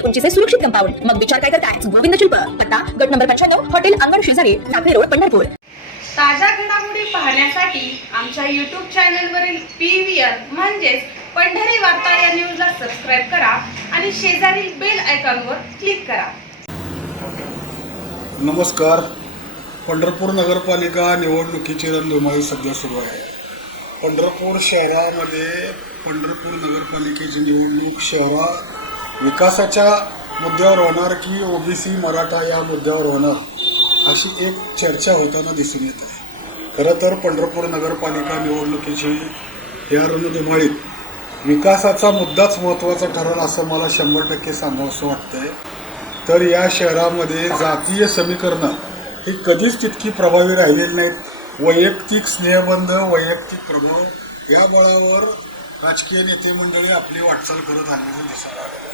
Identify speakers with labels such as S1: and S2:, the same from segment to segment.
S1: फुटी उंचीचे सुरक्षित कंपाऊंड मग विचार काय करताय? गोविंद शिल्प. पत्ता गट नंबर पंच्याण्णव हॉटेल अंगण शेजारी टाकळी रोड पंढरपूर.
S2: ताज्या घडामोडी पाहण्यासाठी आमच्या यूट्यूब चॅनलवरील पी व्ही आर म्हणजेच पंढरी वार्ता या न्यूजला सबस्क्राईब करा आणि शेजारील बेल आयकॉनवर क्लिक करा.
S3: नमस्कार. पंढरपूर नगरपालिका निवडणुकीची रणधुमाळी सध्या सुरू आहे. पंढरपूर शहरामध्ये पंढरपूर नगरपालिकेची निवडणूक शहरा विकासाच्या मुद्द्यावर होणार की ओबीसी मराठा या मुद्द्यावर होणार अशी एक चर्चा होताना दिसून येत आहे. खरं तर पंढरपूर नगरपालिका निवडणुकीची या रणधुमाळीत विकासाचा मुद्दाच महत्त्वाचा ठरेल असं मला शंभर टक्के सांगावंसं वाटतंय. तर या शहरामध्ये जातीय समीकरणं ही कधीच तितकी प्रभावी राहिलेली नाहीत. वैयक्तिक स्नेहबंध वैयक्तिक प्रभाव या बळावर राजकीय नेते मंडळी आपली वाटचाल करत आलेली दिसत आहे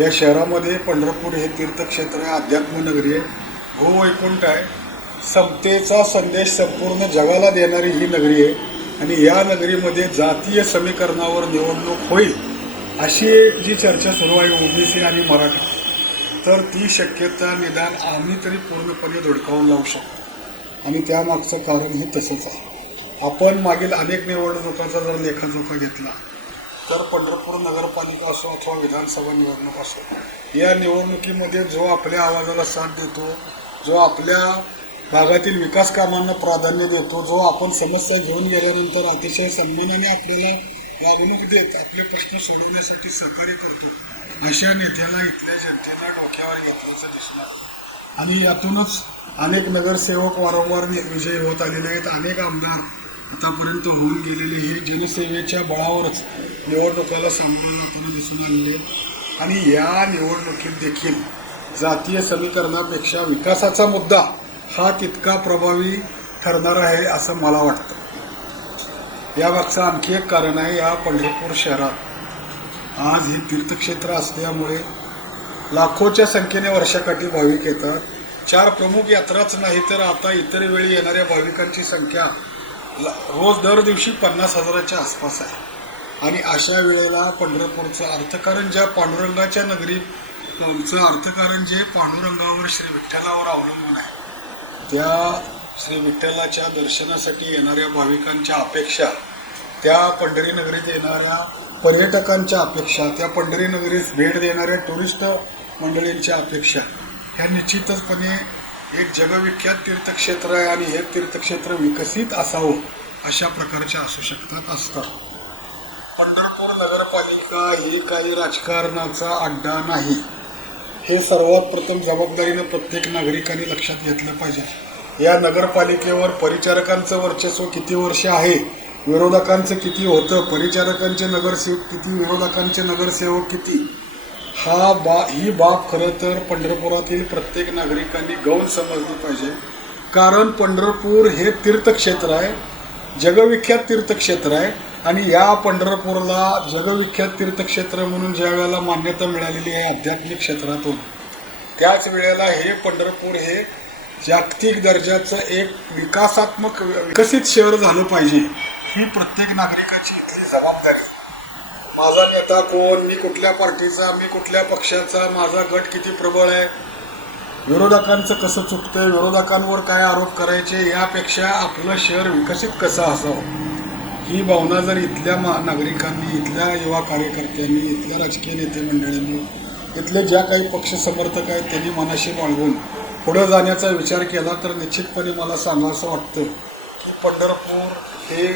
S3: या शहरामध्ये पंढरपूर हे तीर्थक्षेत्र आहे अध्यात्मनगरी आहे. हो भूवैकुंठ आहे. समतेचा संदेश संपूर्ण जगाला देणारी ही नगरी आहे. आणि या नगरीमध्ये जातीय समीकरणावर निवडणूक होईल अशी जी चर्चा सुरू आहे ओबीसी आणि मराठा. तर ती शक्यता निदान आम्ही तरी पूर्णपणे धुडकावून लावू शकतो. आणि त्यामागचं कारण हे तसंच आहे. आपण मागील अनेक निवडणुकांचा जर लेखाजोखा घेतला तर पंढरपूर नगरपालिका असो अथवा विधानसभा निवडणूक असो या निवडणुकीमध्ये जो आपल्या आवाजाला साथ देतो जो आपल्या भागातील विकास कामांना प्राधान्य देतो जो आपण समस्या घेऊन गेल्यानंतर अतिशय सन्मानाने आपल्याला वागणूक देत आपले प्रश्न सोडवण्यासाठी सहकार्य करतो. अशा नेत्याला इथल्या जनतेला डोक्यावर घेतल्याचं दिसणार. आणि यातूनच अनेक नगरसेवक वारंवार विजयी होत आलेले आहेत. अनेक आमदार आतापर्यंत होऊन गेलेले हे जनसेवेच्या बळावरच निवडणुकाला सामोरं दिसून आलेले आणि या निवडणुकीत देखील जातीय समीकरणापेक्षा विकासाचा मुद्दा हा तितका प्रभावी ठरणार आहे असं मला वाटतं. यामागचं आणखी एक कारण आहे या पंढरपूर शहरात. आज हे तीर्थक्षेत्र असल्यामुळे लाखोच्या संख्येने वर्षाकाठी भाविक येतात. चार प्रमुख यात्राच नाही तर आता इतर वेळी येणाऱ्या भाविकांची संख्या रोज दर दिवशी पन्नास हजाराच्या आसपास आहे. आणि अशा वेळेला पंढरपूरचं अर्थकारण ज्या पांडुरंगाच्या नगरीत आमचं अर्थकारण जे पांडुरंगावर श्री विठ्ठलावर अवलंबून आहे त्या श्री विठ्ठलाच्या दर्शनासाठी येणाऱ्या भाविकांच्या अपेक्षा त्या पंढरी नगरीत येणाऱ्या पर्यटकांच्या अपेक्षा त्या पंढरी नगरीस भेट देणाऱ्या टुरिस्ट मंडळींच्या अपेक्षा ह्या निश्चितचपणे एक जगविख्यात तीर्थक्षेत्र आहे आणि हे तीर्थक्षेत्र विकसित असावं अशा प्रकारच्या असू शकतात असतात. पंढरपूर नगरपालिका ही काही राजकारणाचा अड्डा नाही. हे सर्वात प्रथम जबाबदारीनं प्रत्येक नागरिकाने लक्षात घेतलं पाहिजे. या नगरपालिकेवर परिचारकांचं वर्चस्व किती वर्ष आहे? विरोधकांचं किती होतं? परिचारकांचे नगरसेवक किती? विरोधकांचे नगरसेवक किती? हा बा ही बाब खरं तर पंढरपुरातील प्रत्येक नागरिकांनी गौण समजली पाहिजे. कारण पंढरपूर हे तीर्थक्षेत्र आहे जगविख्यात तीर्थक्षेत्र आहे आणि या पंढरपूरला जगविख्यात तीर्थक्षेत्र म्हणून ज्या वेळेला मान्यता मिळालेली आहे आध्यात्मिक क्षेत्रातून त्याच वेळेला हे पंढरपूर हे जागतिक दर्जाचं एक विकासात्मक विकसित शहर झालं पाहिजे ही प्रत्येक नागरिकाची जबाबदारी. माझा नेता कोण मी कुठल्या पार्टीचा मी कुठल्या पक्षाचा माझा गट किती प्रबळ आहे? विरोधकांचं कसं चुकतंय विरोधकांवर काय आरोप करायचे यापेक्षा आपलं शहर विकसित कसं असावं? ही भावना जर इथल्या मा नागरिकांनी इथल्या युवा कार्यकर्त्यांनी इथल्या राजकीय नेते मंडळींनी इथले ज्या काही पक्ष समर्थक आहेत त्यांनी मनाशी बाळगून पुढं जाण्याचा विचार केला तर निश्चितपणे मला सांगावंसं वाटतं की पंढरपूर हे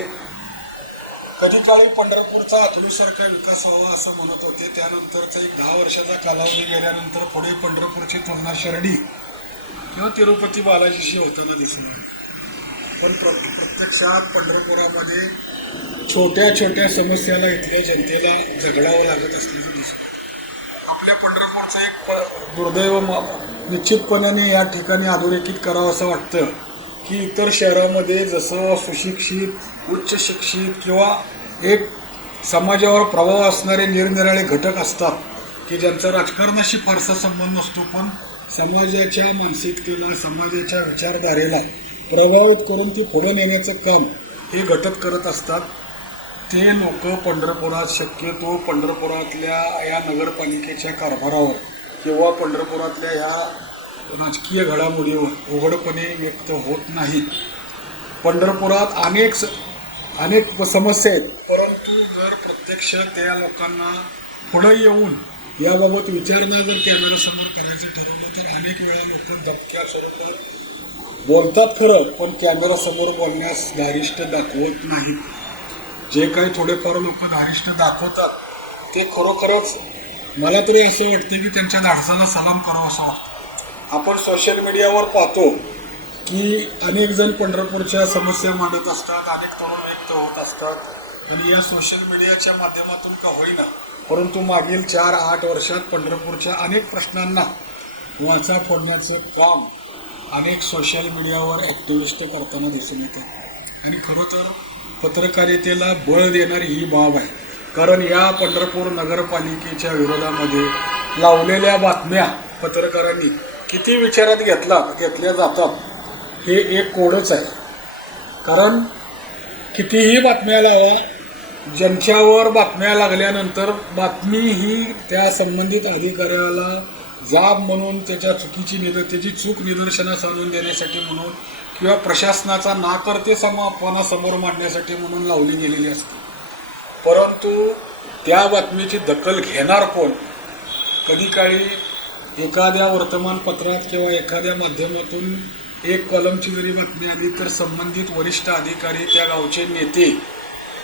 S3: कधी काळी पंढरपूरचा अकलूसारखा विकास व्हावा असं म्हणत होते. त्यानंतरचा एक दहा वर्षाचा कालावधी गेल्यानंतर पुढे पंढरपूरची तुलना शिर्डी किंवा तिरुपती बालाजीशी होताना दिसून पण प्र प्रत्यक्षात पंढरपुरामध्ये छोट्या छोट्या समस्याला इथल्या जनतेला झगडावं लागत असल्याचं दिसून आपल्या पंढरपूरचं एक प- दुर्दैव म- निश्चितपणाने या ठिकाणी अधोरेखित करावं असं वाटतं की इतर शहरामध्ये जसं सुशिक्षित उच्च शिक्षित किंवा एक समाजावर प्रभाव असणारे निरनिराळे घटक असतात की ज्यांचा राजकारणाशी फारसा संबंध नसतो पण समाजाच्या मानसिकतेला समाजाच्या विचारधारेला प्रभावित करून ती पुढे नेण्याचं काम हे घटक करत असतात. ते लोक पंढरपुरात शक्यतो पंढरपुरातल्या या नगरपालिकेच्या कारभारावर किंवा पंढरपुरातल्या ह्या राजकीय घडामोडीवर उघडपणे व्यक्त होत नाहीत. पंढरपुरात अनेक अनेक समस्या आहेत. परंतु जर प्रत्यक्ष त्या लोकांना पुढे येऊन याबाबत विचारणा जर कॅमेऱ्यासमोर करायचं ठरवलं तर अनेक वेळा लोक धपक्या स्वरूपात बोलतात खरं पण कॅमेऱ्यासमोर बोलण्यास धारिष्ट दाखवत नाहीत. जे काही थोडेफार लोक धारिष्ट दाखवतात ते खरोखरच मला तरी असं वाटतं की त्यांच्या धाडसाला सलाम करावं असं वाटतं. आपण सोशल मीडियावर पाहतो की अनेक जण पंढरपूरच्या समस्या मांडत असतात अनेक तरुण व्यक्त होत असतात. आणि या सोशल मीडियाच्या माध्यमातून का होईना परंतु मागील चार आठ वर्षात पंढरपूरच्या अनेक प्रश्नांना वाचा फोडण्याचं काम अनेक सोशल मीडियावर ॲक्टिव्हिस्ट करताना दिसून येतं. आणि खरं तर पत्रकारितेला बळ देणारी ही बाब आहे. कारण या पंढरपूर नगरपालिकेच्या विरोधामध्ये लावलेल्या बातम्या पत्रकारांनी किती विचारात घेतला घेतल्या जातात हे एक कोडच आहे. कारण कितीही बातम्या लावा ज्यांच्यावर बातम्या लागल्यानंतर बातमी ही त्या संबंधित अधिकाऱ्याला जाब म्हणून त्याच्या चुकीची निद त्याची चूक निदर्शनास आणून देण्यासाठी म्हणून किंवा प्रशासनाचा नाकर्ते समोर मांडण्यासाठी म्हणून लावली गेलेली असते. परंतु त्या बातमीची दखल घेणार कोण? कधी काळी एखाद्या वर्तमानपत्रात किंवा एखाद्या माध्यमातून एक कलमची जरी बातमी आली तर संबंधित वरिष्ठ अधिकारी त्या गावचे नेते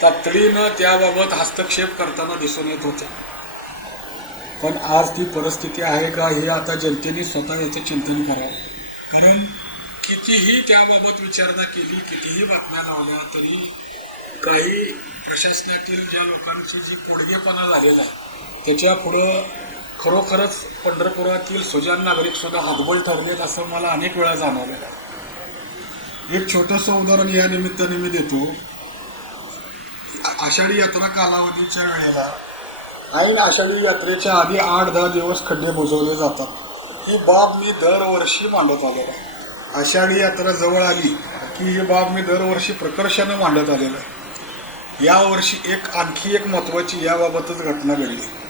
S3: तातडीनं त्याबाबत हस्तक्षेप करताना दिसून येत होते. पण आज ती परिस्थिती आहे का हे आता जनतेने स्वतः याचं चिंतन करावं. कारण कितीही त्याबाबत विचारणा केली कितीही बातम्या लावल्या तरी काही प्रशासनातील ज्या लोकांची जी पोडगेपणा झालेला आहे त्याच्या पुढं खरोखरच पंढरपुरातील सुजान नागरिक सुद्धा हतबल ठरलेत असं मला अनेक वेळा जाणवलेलं आहे एक छोटंसं उदाहरण या निमित्ताने मी देतो. आषाढी यात्रा कालावधीच्या वेळेला ऐन आषाढी यात्रेच्या आधी आठ दहा दिवस खड्डे बुजवले जातात. ही बाब मी दरवर्षी मांडत आलेलो आहे. आषाढी यात्रा जवळ आली की ही बाब मी दरवर्षी प्रकर्षानं मांडत आलेलो आहे. यावर्षी एक आणखी एक महत्त्वाची याबाबतच घटना घडली.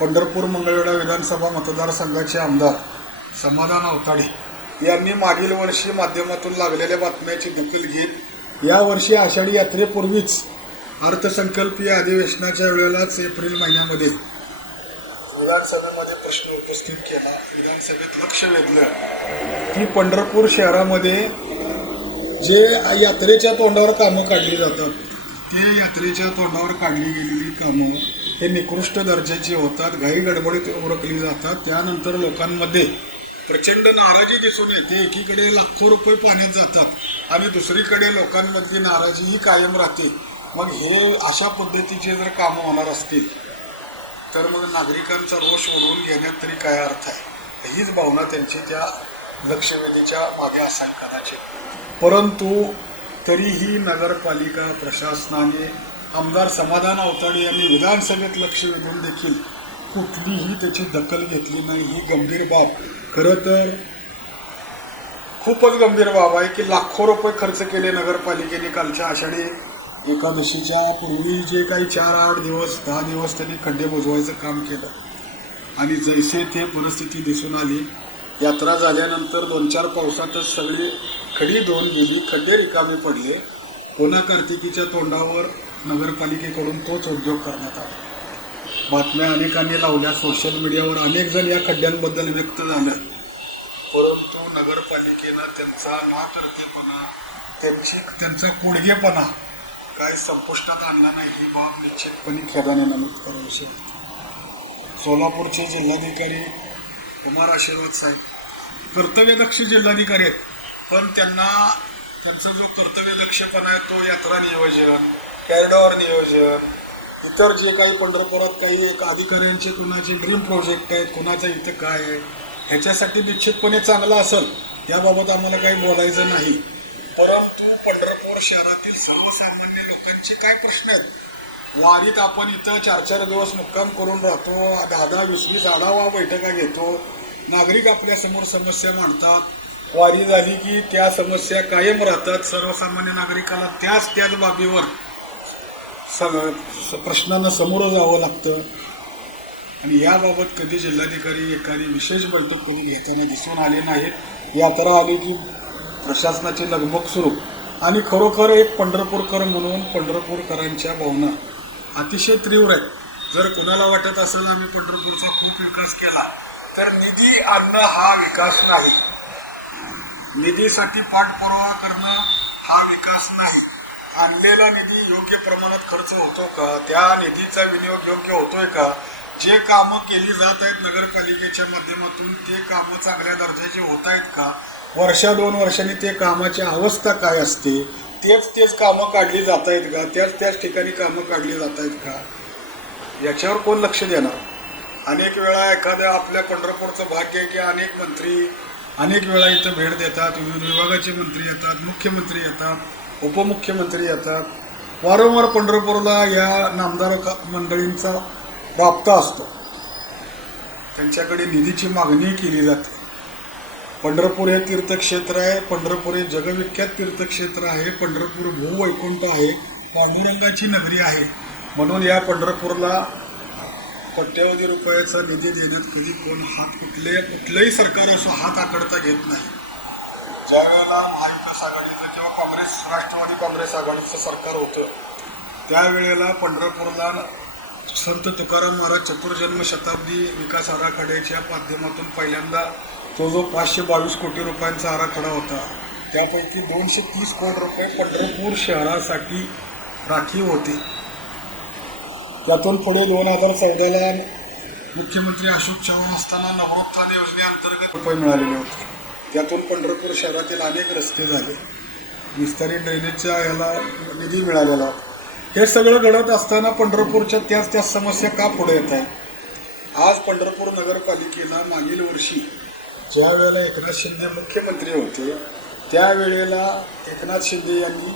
S3: पंढरपूर मंगळवेढा विधानसभा मतदारसंघाचे आमदार समाधान अवताडे यांनी मागील वर्षी माध्यमातून लागलेल्या बातम्याची दखल घेत यावर्षी आषाढी यात्रेपूर्वीच अर्थसंकल्पीय अधिवेशनाच्या वेळेलाच एप्रिल महिन्यामध्ये विधानसभेमध्ये प्रश्न उपस्थित केला. विधानसभेत लक्ष वेधलं. की पंढरपूर शहरामध्ये जे यात्रेच्या तोंडावर कामं काढली जातात ते यात्रेच्या तोंडावर काढली गेलेली कामं हे निकृष्ट दर्जाचे होतात घाई गडबडीत ओळखली जातात. त्यानंतर लोकांमध्ये प्रचंड नाराजी दिसून येते. एकीकडे लाखो रुपये पाण्यात जातात आणि दुसरीकडे लोकांमधली नाराजीही कायम राहते. मग हे अशा पद्धतीचे जर कामं होणार असतील तर मग नागरिकांचा रोष ओढवून घेण्यात तरी काय अर्थ आहे? हीच भावना त्यांची त्या लक्षवेधीच्या मागे असावी कदाचित. परंतु तरीही नगरपालिका प्रशासनाने आमदार समाधान अवताडे यांनी विधानसभेत लक्ष वेधून देखील कुठलीही त्याची दखल घेतली नाही. ही गंभीर बाब. खरं तर खूपच गंभीर बाब आहे की लाखो रुपये खर्च केले नगरपालिकेने कालच्या आषाढी एकादशीच्या पूर्वी जे काही चार आठ दिवस दहा दिवस त्यांनी खड्डे बुजवायचं काम केलं. आणि जैसे ते परिस्थिती दिसून आली. यात्रा झाल्यानंतर दोन चार पावसातच सगळी खडी धुवून गेली खड्डे रिकामे पडले. पुन्हा कार्तिकीच्या तोंडावर नगरपालिकेकडून तोच उद्योग करण्यात आला. बातम्या अनेकांनी लावल्या. सोशल मीडियावर अनेक जण या खड्ड्यांबद्दल व्यक्त झालं. परंतु नगरपालिकेनं त्यांचा नातर्तेपणा त्यांची त्यांचा कुडगेपणा काय संपुष्टात आणला नाही ही बाब निश्चितपणे खेदाने नमूद करावीशी सोलापूरचे जिल्हाधिकारी कुमार आशीर्वाद साहेब कर्तव्यदक्ष जिल्हाधिकारी आहेत. पण त्यांना त्यांचा जो कर्तव्यदक्षपणा आहे तो यात्रा नियोजन कॅरिडॉर नियोजन इतर जे काही पंढरपुरात काही एक अधिकाऱ्यांचे कोणाचे ड्रीम प्रोजेक्ट आहेत कुणाचं इथं काय आहे ह्याच्यासाठी निश्चितपणे चांगलं असेल याबाबत आम्हाला काही बोलायचं नाही. परंतु पंढरपूर शहरातील सर्वसामान्य लोकांचे काय प्रश्न आहेत? वारीत आपण इथं चार चार दिवस मुक्काम करून राहतो दहा दहा वीस वीस आढावा बैठका घेतो. नागरिक आपल्यासमोर समस्या मांडतात. वारी झाली की त्या समस्या कायम राहतात. सर्वसामान्य नागरिकाला त्याच त्याच बाबीवर सग- स- प्रश्नांना सामोरं जावं लागतं. आणि याबाबत कधी जिल्हाधिकारी एखादी विशेष बैठक करून घेताना दिसून आले नाहीत. यात्रा आली की प्रशासनाचे लगबग सुरू आणि खरोखर एक पंढरपूरकर म्हणून पंढरपूरकरांच्या भावना अतिशय तीव्र आहेत. जर कोणाला वाटत असेल आम्ही पंढरपूरचा खूप विकास केला तर निधी आणणं हा विकास नाही. निधीसाठी पाठपुरावा करणं हा विकास नाही. आणलेला निधी योग्य प्रमाणात खर्च होतो का? त्या निधीचा विनियोग योग्य होतोय का? जे कामं केली जात आहेत नगरपालिकेच्या माध्यमातून ते कामं चांगल्या दर्जाचे होत आहेत का? वर्षा दोन वर्षांनी ते कामाची अवस्था काय असते? तेच तेच कामं काढली जात आहेत का? त्याच त्याच ठिकाणी कामं काढली जात आहेत का? याच्यावर कोण लक्ष देणार? अनेक वेळा एखाद्या आपल्या पंढरपूरचं भाग्य आहे की अनेक मंत्री अनेक वेळा इथं भेट देतात विविध विभागाचे मंत्री येतात मुख्यमंत्री येतात. उपमुख्यमंत्री येतात वारंवार पंढरपूरला या नामदार मंडळींचा राबता असतो. त्यांच्याकडे निधीची मागणी केली जाते. पंढरपूर हे तीर्थक्षेत्र आहे. पंढरपूर हे जगविख्यात तीर्थक्षेत्र आहे. पंढरपूर भूवैकुंठ आहे. पांडुरंगाची नगरी आहे. म्हणून या पंढरपूरला कोट्यवधी रुपयाचा निधी देण्यात कधी कोण हात कुठले कुठलंही सरकार असो हात आकडता घेत नाही. ज्या वेळेला महाविकास आघाडीचं किंवा काँग्रेस राष्ट्रवादी काँग्रेस आघाडीचं सरकार होतं. त्यावेळेला पंढरपूरला संत तुकाराम महाराज चतुर्जन्म शताब्दी विकास आराखड्याच्या माध्यमातून पहिल्यांदा तो जो पाचशे बावीस कोटी रुपयांचा आराखडा होता त्यापैकी दोनशे तीस कोटी रुपये पंढरपूर शहरासाठी राखीव होते. त्यातून पुढे दोन हजार चौदाला मुख्यमंत्री अशोक चव्हाण असताना नवरोत्थान योजनेअंतर्गत रुपये मिळालेले होते. त्यातून पंढरपूर शहरातील अनेक रस्ते झाले. विस्तारित ड्रेनेजच्या याला निधी मिळालेला. हे सगळं घडत असताना पंढरपूरच्या त्याच त्याच समस्या का पुढे येत आहे? आज पंढरपूर नगरपालिकेला मागील वर्षी ज्या वेळेला एकनाथ शिंदे मुख्यमंत्री होते त्यावेळेला एकनाथ शिंदे यांनी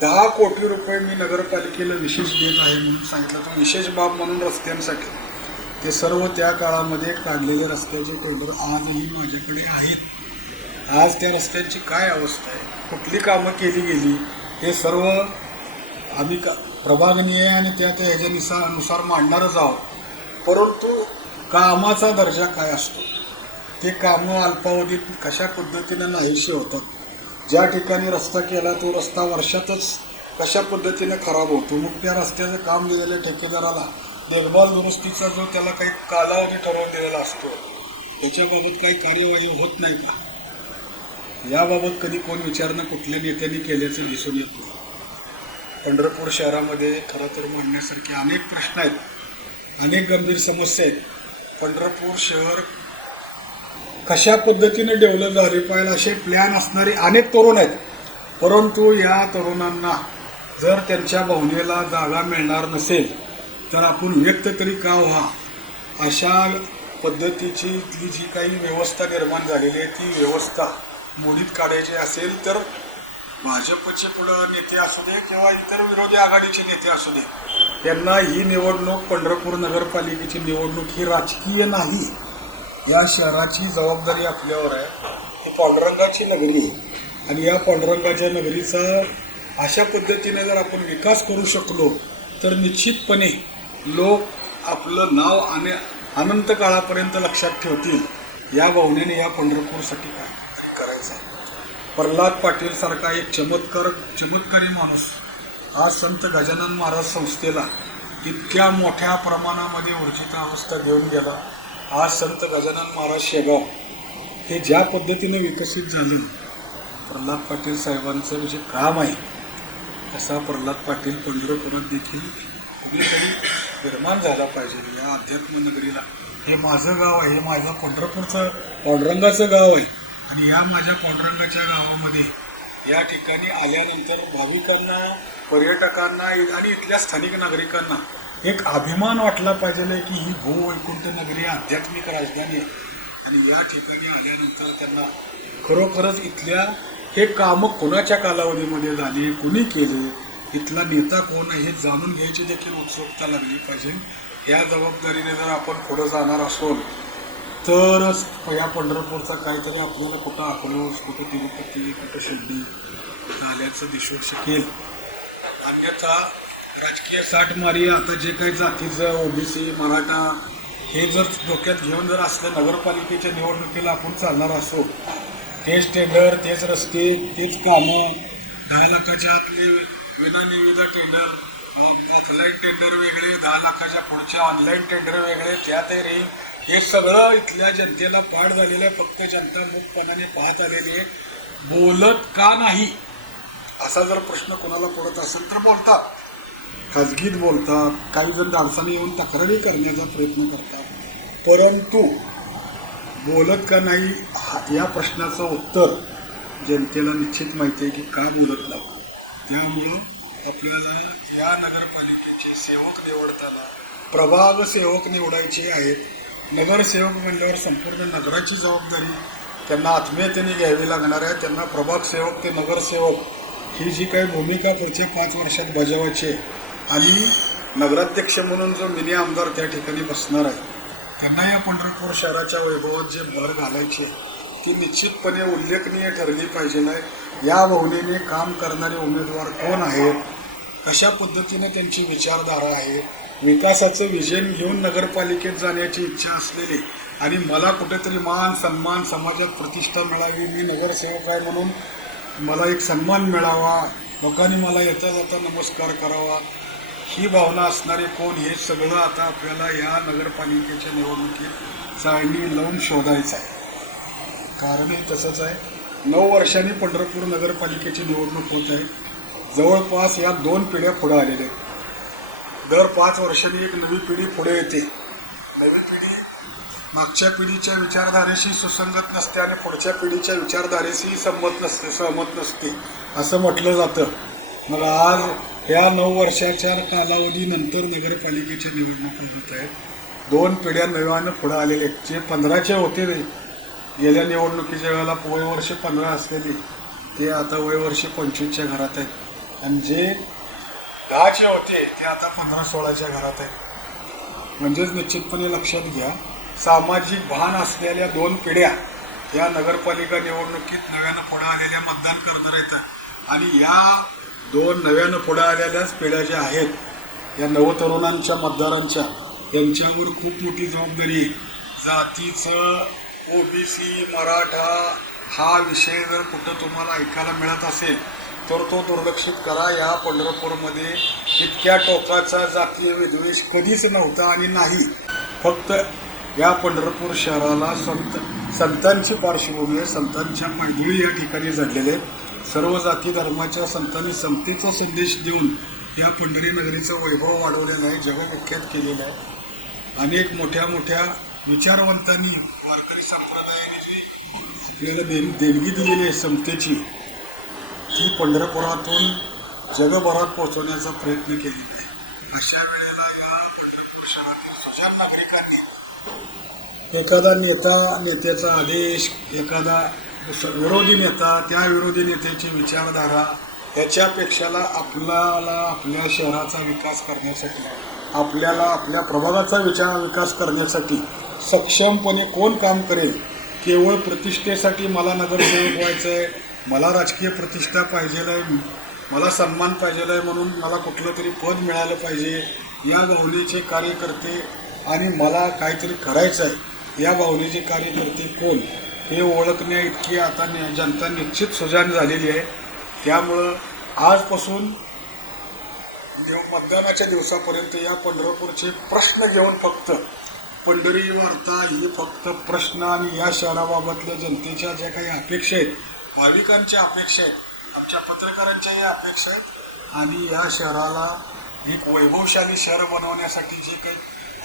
S3: दहा कोटी रुपये मी नगरपालिकेला विशेष देत आहे म्हणून सांगितलं. तर विशेष बाब म्हणून रस्त्यांसाठी. ते सर्व त्या काळामध्ये काढलेले रस्त्याचे टेंडर आजही माझ्याकडे आहेत. आज त्या रस्त्यांची काय अवस्था आहे? कुठली कामं केली गेली? हे सर्व आम्ही का प्रभागनीय आणि त्या त्या ह्याच्यानुसार अनुसार मांडणारच आहोत. परंतु कामाचा दर्जा काय असतो? ते कामं अल्पावधीत कशा पद्धतीनं नाहीशी होतात? ज्या ठिकाणी रस्ता केला तो रस्ता वर्षातच कशा पद्धतीनं खराब होतो? मग त्या रस्त्याचं काम दिलेल्या ठेकेदाराला देखभाल दुरुस्तीचा जो त्याला काही कालावधी ठरवून दिलेला असतो त्याच्याबाबत काही कार्यवाही होत नाही का? याबाबत कधी कोण विचारणा कुठल्या नेत्यांनी केल्याचं दिसून येत नाही. पंढरपूर शहरामध्ये खरं तर मांडण्यासारखे अनेक प्रश्न आहेत अनेक गंभीर समस्या आहेत. पंढरपूर शहर कशा पद्धतीने डेव्हलप झाले पाहिजे असे प्लॅन असणारे अनेक तरुण आहेत. परंतु या तरुणांना जर त्यांच्या भावनेला जागा मिळणार नसेल तर आपण व्यक्त तरी का व्हा? अशा पद्धतीची ती जी काही व्यवस्था निर्माण झालेली आहे ती व्यवस्था मोडीत काढायची असेल तर भाजपचे पुढं नेते असू दे किंवा इतर विरोधी आघाडीचे नेते असू दे त्यांना ही निवडणूक पंढरपूर नगरपालिकेची निवडणूक ही राजकीय नाही. या शहराची जबाबदारी आपल्यावर आहे. ही पांडुरंगाची नगरी आहे आणि या पांडुरंगाच्या नगरीचा अशा पद्धतीने जर आपण विकास करू शकलो तर निश्चितपणे लोक आपलं नाव आणि अनंत काळापर्यंत लक्षात ठेवतील. या भावनेने या पंढरपूरसाठी काय? करायचा प्रल्हाद पाटील सारखा एक चमत्कार चमत्कारी माणूस. आज संत गजानन महाराज संस्थेला इतक्या मोठ्या प्रमाणामध्ये ऊर्जित अवस्था घेऊन गेला. आज संत गजानन महाराज शेगाव हे ज्या पद्धतीने विकसित झालं प्रल्हाद पाटील साहेबांचं जे काम आहे असा प्रल्हाद पाटील पंढरपुरात देखील कुणीतरी निर्माण झाला पाहिजे या अध्यात्म नगरीला. हे माझं गाव आहे हे माझं पंढरपूरचं पांडुरंगाचं गाव आहे. आणि या माझ्या पांडुरंगाच्या गावामध्ये या ठिकाणी आल्यानंतर भाविकांना पर्यटकांना आणि इथल्या स्थानिक नागरिकांना एक अभिमान वाटला पाहिजे की ही भू वैकुंठ नगरी आध्यात्मिक राजधानी आहे. आणि या ठिकाणी आल्यानंतर त्यांना खरोखरच इथल्या हे कामं कोणाच्या कालावधीमध्ये झाली कुणी केले इथला नेता कोण आहे हे जाणून घ्यायची देखील उत्सुकता लागली पाहिजे. या जबाबदारीने जर आपण पुढं जाणार असो तरच या पंढरपूरचा काहीतरी आपल्याला कुठं अकलूज कुठं तिरुपती कुठं शिर्डी झाल्याचं दिसू शकेल. अन्यथा राजकीय साठमारी आता जे काही जातीचं ओबीसी मराठा हे जर डोक्यात घेऊन जर असलं नगरपालिकेच्या निवडणुकीला आपण चालणार असो तेच टेंडर तेच रस्ते तेच कामं दहा लाखाच्या आतले विनानिविदा टेंडर ऑफलाईन टेंडर वेगळे दहा लाखाच्या पुढचे ऑनलाईन टेंडर वेगळे त्यात हे सगळं इथल्या जनतेला पाठ झालेलं आहे. फक्त जनता मुखपणाने पाहत आलेली आहे. बोलत का नाही? असा जर प्रश्न कोणाला पडत असेल तर बोलतात. खाजगीत बोलतात. काही जण दारसाने येऊन तक्रारी करण्याचा प्रयत्न करतात. परंतु बोलत का नाही हा- या प्रश्नाचं उत्तर जनतेला निश्चित माहिती आहे की का बोलत नाही. त्यामुळं आपल्याला या नगरपालिकेचे सेवक निवडताना प्रभाग सेवक निवडायचे आहेत. नगरसेवक म्हणल्यावर संपूर्ण नगराची जबाबदारी त्यांना आत्मीयतेने घ्यावी लागणार आहे. त्यांना प्रभाग सेवक ते नगरसेवक ही जी काही भूमिका पुढच्या पाच वर्षात बजावायची आहे आणि नगराध्यक्ष म्हणून जो मिनी आमदार त्या ठिकाणी बसणार आहे त्यांना या पंढरपूर शहराच्या वैभवात जे भर घालायची आहे ती निश्चितपणे उल्लेखनीय ठरली पाहिजे आहे या भावनेने काम करणारे उमेदवार कोण आहेत? कशा पद्धतीने त्यांची विचारधारा आहे? विकासाचं विजन घेऊन नगरपालिकेत जाण्याची इच्छा असलेली आणि मला कुठेतरी मान सन्मान समाजात प्रतिष्ठा मिळावी मी नगरसेवक आहे म्हणून मला एक सन्मान मिळावा लोकांनी मला येता जाता नमस्कार करावा ही भावना असणारे कोण हे सगळं आता आपल्याला या नगरपालिकेच्या निवडणुकीत चाळणी लावून शोधायचं आहे. कारणही तसंच आहे. नऊ वर्षांनी पंढरपूर नगरपालिकेची निवडणूक होत आहे. जवळपास या दोन पिढ्या पुढे आलेल्या आहेत. दर पाच वर्षांनी एक नवी पिढी पुढे येते. नवी पिढी मागच्या पिढीच्या विचारधारेशी सुसंगत नसते आणि पुढच्या पिढीच्या विचारधारेशी संमत नसते सहमत नसते असं म्हटलं जातं. मग आज या नऊ वर्षाच्या कालावधीनंतर नगरपालिकेच्या निवडणुका होत आहेत. दोन पिढ्या नव्यानं पुढं आलेले आहेत. जे पंधराचे होते रे. गेल्या निवडणुकीच्या वेळेला वय वर्ष पंधरा असलेले ते आता वय वर्ष पंचवीसच्या घरात आहेत. आणि जे दहा जे होते ते आता पंधरा सोळाच्या घरात आहे म्हणजेच निश्चितपणे लक्षात घ्या सामाजिक भान असलेल्या दोन पिढ्या या नगरपालिका निवडणुकीत नव्यानं पुढे आलेल्या मतदान करणार आहेत. आणि या दोन नव्यानं पुढे आलेल्याच पिढ्या ज्या आहेत या नवतरुणांच्या मतदारांच्या यांच्यावर खूप मोठी जबाबदारी आहे. जातीचं ओबीसी मराठा हा विषय जर कुठं तुम्हाला ऐकायला मिळत असेल तर तो दुर्लक्षित करा. या पंढरपूरमध्ये इतक्या टोकाचा जातीय विद्वेष कधीच नव्हता आणि नाही. फक्त या पंढरपूर शहराला संत संतांची पार्श्वभूमी आहे. संतांच्या मंडळी या ठिकाणी जडलेले सर्व जाती धर्माच्या संतांनी समतेचा संदेश देऊन या पंढरी नगरीचं वैभव वाढवलेलं आहे जगविख्यात केलेलं आहे. अनेक मोठ्या मोठ्या विचारवंतांनी वारकरी संप्रदायाने जी आपल्याला देणगी दिलेली आहे समतेची ही पंढरपुरातून जगभरात पोहोचवण्याचा प्रयत्न केलेला आहे. अशा वेळेला या पंढरपूर शहरातील सुजाण नागरिकांनी एखादा नेता नेत्याचा आदेश एखादा विरोधी नेता त्या विरोधी नेत्याची विचारधारा ह्याच्यापेक्षाला आपल्याला आपल्या शहराचा विकास करण्यासाठी आपल्याला आपल्या प्रभागाचा विचार विकास करण्यासाठी सक्षमपणे कोण काम करेल केवळ प्रतिष्ठेसाठी मला नगरसेवक व्हायचं आहे मला राजकीय प्रतिष्ठा पाहिजे आहे मला सन्मान पाहिजे आहे म्हणून मला कुठलं तरी पद मिळालं पाहिजे. या भावनेचे कार्यकर्ते आणि मला काहीतरी करायचं आहे या भावनेचे कार्यकर्ते कोण? हे ओळखण्या इतकी आता जनता निश्चित सुजाण झालेली आहे. त्यामुळं आजपासून जेव्हा मतदानाच्या दिवसापर्यंत या पंढरपूरचे प्रश्न घेऊन फक्त पंढरी वार्ता ही फक्त प्रश्न आणि या शहराबाबतल्या जनतेच्या ज्या काही अपेक्षा आहेत भाविकांच्या अपेक्षा आहेत. आमच्या पत्रकारांच्याही अपेक्षा आहेत. आणि या शहराला एक वैभवशाली शहर बनवण्यासाठी जे काही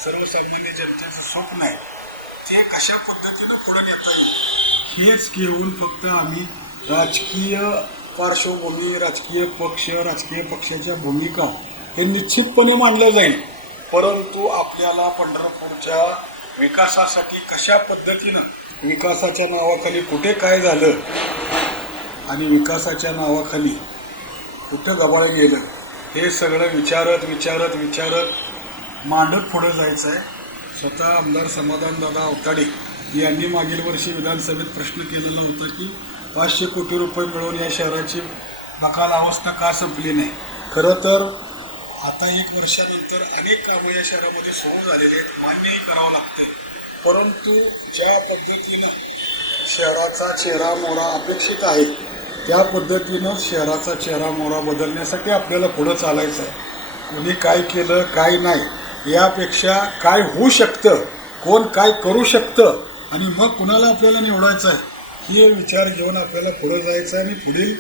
S3: सर्वसामान्य जनतेचं स्वप्न आहे ते कशा पद्धतीनं पुढे नेता येईल हेच घेऊन फक्त आम्ही राजकीय पार्श्वभूमी राजकीय पक्ष राजकीय पक्षाच्या भूमिका हे निश्चितपणे मांडलं जाईल. परंतु आपल्याला पंढरपूरच्या विकासासाठी कशा पद्धतीनं विकासाच्या नावाखाली कुठे काय झालं आणि विकासाच्या नावाखाली कुठं गबाळ गेलं हे सगळं विचारत विचारत विचारत मांडत पुढं जायचं आहे. स्वतः आमदार समाधानदादा अवताडे यांनी मागील वर्षी विधानसभेत प्रश्न केलेला होता की पाचशे कोटी रुपये मिळवून या शहराची बकाल अवस्था का संपली नाही? खरं तर आता एक वर्षानंतर अनेक कामं या शहरामध्ये सुरू झालेले आहेत. मान्यही करावं लागतंय. परंतु ज्या पद्धतीनं शहराचा चेहरा मोहरा अपेक्षित आहे त्या पद्धतीनं शहराचा चेहरा मोहरा बदलण्यासाठी आपल्याला पुढं चालायचं आहे. कोणी काय केलं काय नाही यापेक्षा काय होऊ शकतं कोण काय करू शकतं आणि मग कुणाला आपल्याला निवडायचं आहे हे विचार घेऊन आपल्याला पुढं जायचं आहे आणि पुढील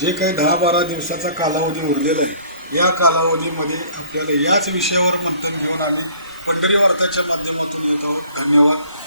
S3: जे काही दहा बारा दिवसाचा कालावधी उरलेला आहे या कालावधीमध्ये आपल्याला याच विषयावर मंथन घेऊन आले. पंढरी वार्ताच्या माध्यमातून येत आहोत. धन्यवाद.